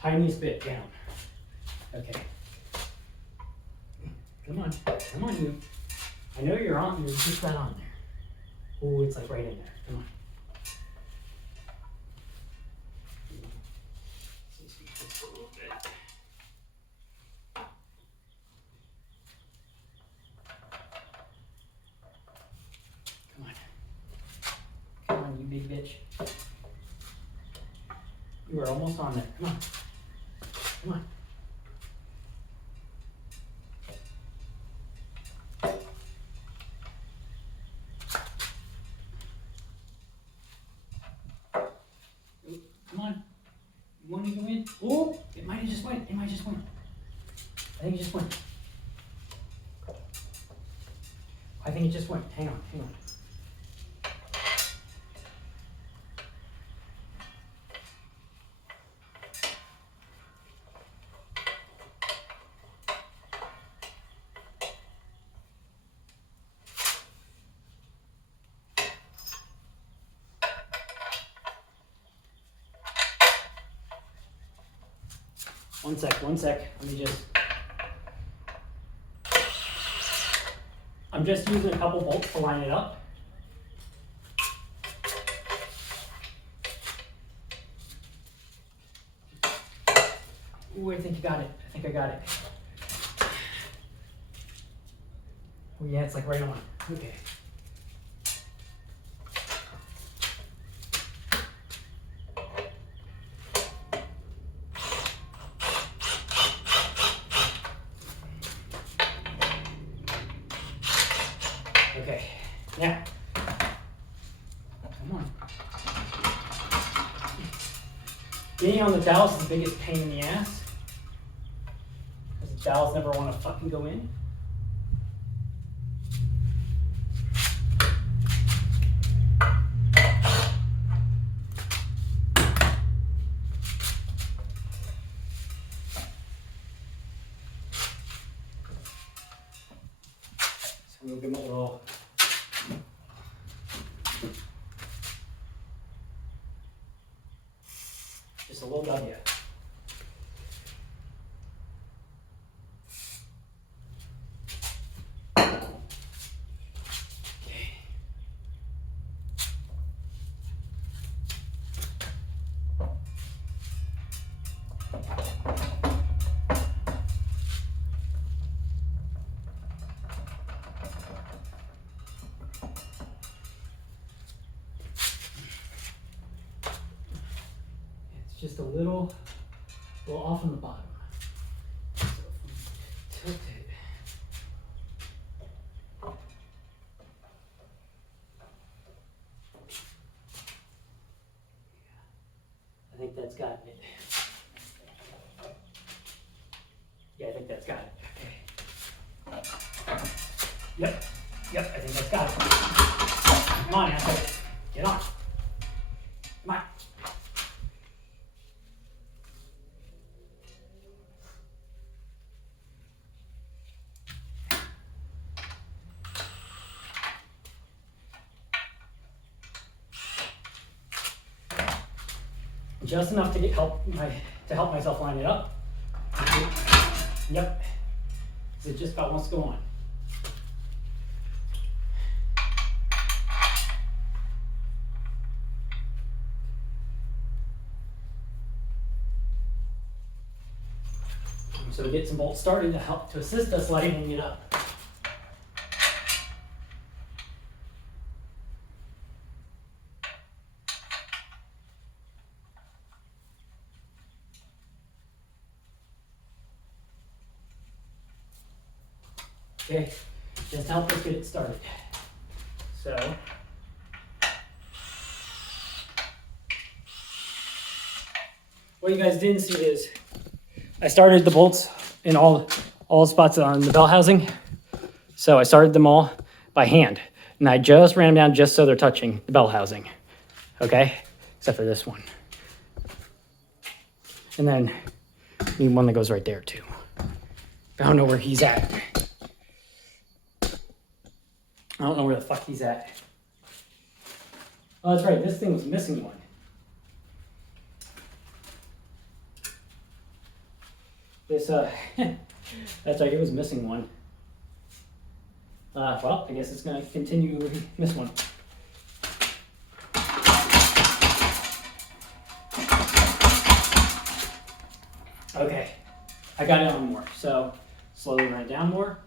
Tiniest bit down. Okay. Come on you. I know you're on, you're just that on there. Oh, it's like right in there. Come on. Just a little bit. Come on, you big bitch. You are almost on there. Come on. Come on. Come on. You want to go in? Oh, it might have just went. It might just went. I think it just went. I think it just went. Hang on. 1 sec. Let me just. I'm just using a couple bolts to line it up. Ooh, I think you got it. I got it. Oh yeah, it's like right on. Okay. Okay, now, come on. Being on the dowels is the biggest pain in the ass, because the dowels never want to fucking go in. So we'll give them a little. Just a little W. Just a little off on the bottom. So if we tilt it. I think that's got it. Yeah, I think that's got it. Okay. Yep, I think that's got it. Come on, asshole. Get on. Come on. Just enough to help myself line it up. Yep. So it just about wants to go on. So we get some bolts started to assist us lighting it up. Okay, just help us get it started. So, what you guys didn't see is I started the bolts in all spots on the bell housing. So I started them all by hand, and I just ran them down just so they're touching the bell housing. Okay, except for this one. And then need one that goes right there too. I don't know where he's at. I don't know where the fuck he's at. Oh, that's right. This thing was missing one. This, that's right. It was missing one. Well, I guess it's going to continue to miss one. Okay. I got it on more. So, slowly run it down more.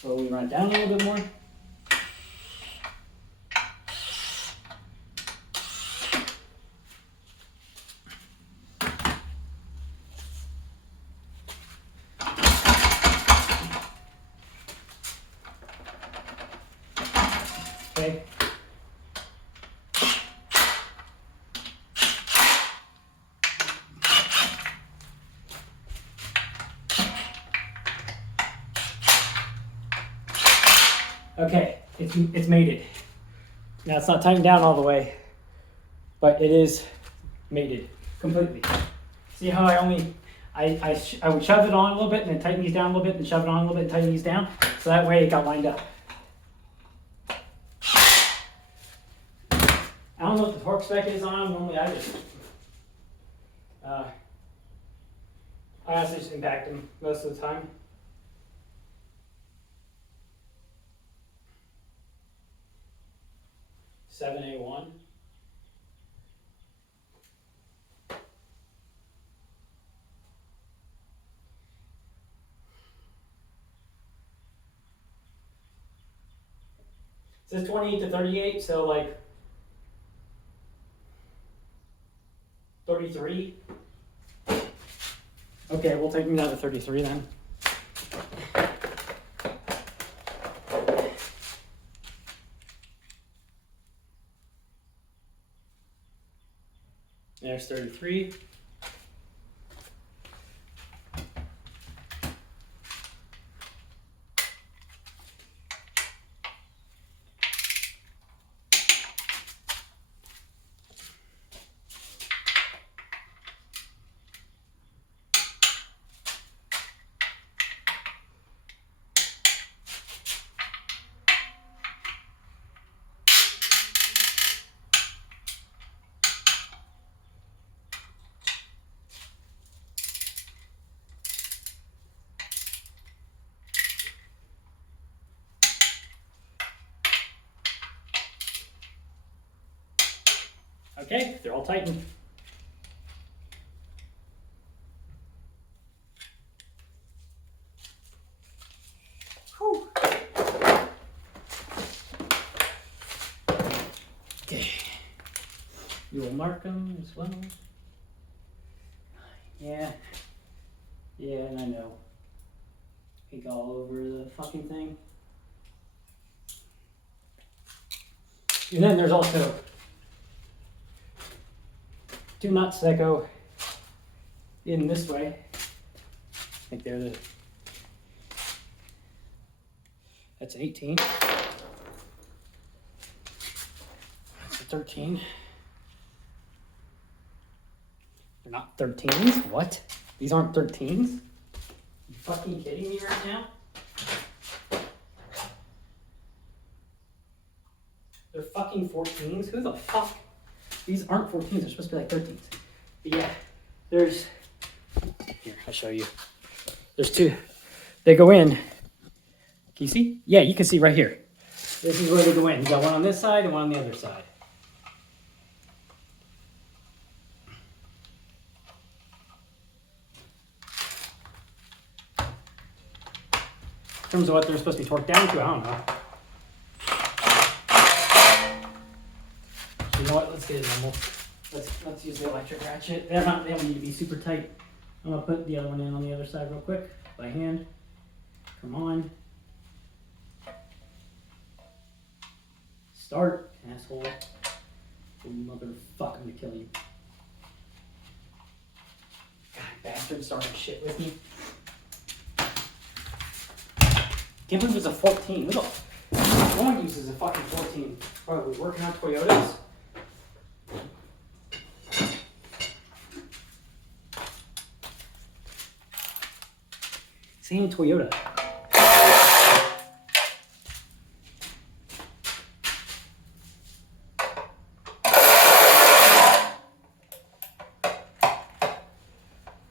Slowly run it down a little bit more. Okay. Okay, it's mated. Now it's not tightened down all the way, but it is mated completely. See how I would shove it on a little bit and then tighten these down a little bit and shove it on a little bit and tighten these down, so that way it got lined up. I don't know what the torque spec is on them. Normally I honestly just impact them most of the time. $7A1. It says 28 to 38, so like 33. Okay, we'll take them down to 33 then. There's 33. Okay, they're all tightened. Whew. Okay, you will mark them as well. Yeah, and I know. Pink all over the fucking thing. And then there's also 2 nuts that go in this way. I think they're that's 18. That's a 13. They're not 13s? What? These aren't 13s? You fucking kidding me right now? They're fucking 14s? Who the fuck? These aren't 14s, they're supposed to be like 13s. But yeah, there's, here, I'll show you. There's 2. They go in. Can you see? Yeah, you can see right here. This is where they go in. You got one on this side and one on the other side. In terms of what they're supposed to be torqued down to, I don't know. You know what? Let's get it normal. Let's use the electric ratchet. They don't need to be super tight. I'm gonna put the other one in on the other side real quick by hand. Come on. Start, asshole. Motherfucker, I'm gonna kill you. God, bastard, starting shit with me. Can't believe it was a 14. Look, no one uses a fucking 14. Probably working on Toyotas. Same Toyota.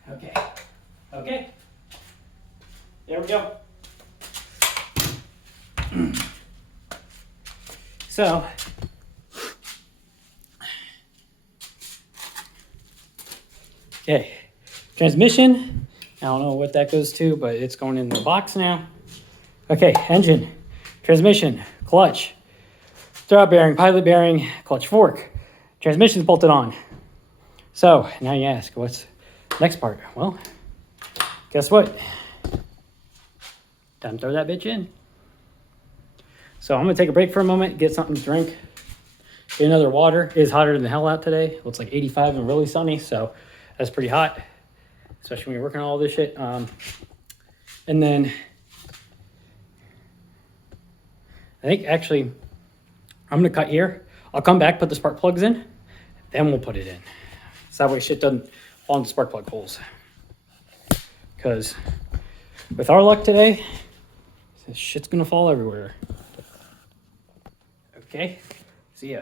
Okay. Okay. There we go. So, okay, transmission, I don't know what that goes to, but it's going in the box now. Okay, engine, transmission, clutch, throwout bearing, pilot bearing, clutch fork, transmission's bolted on. So, now you ask, what's the next part? Well, guess what? Time to throw that bitch in. So I'm gonna take a break for a moment, get something to drink, get another water. It is hotter than hell out today. It's like 85 and really sunny, so that's pretty hot, especially when you're working on all this shit. And then I think actually I'm gonna cut here. I'll come back, put the spark plugs in, then we'll put it in. So that way shit doesn't fall into spark plug holes. Because with our luck today, this shit's gonna fall everywhere. Okay, see ya.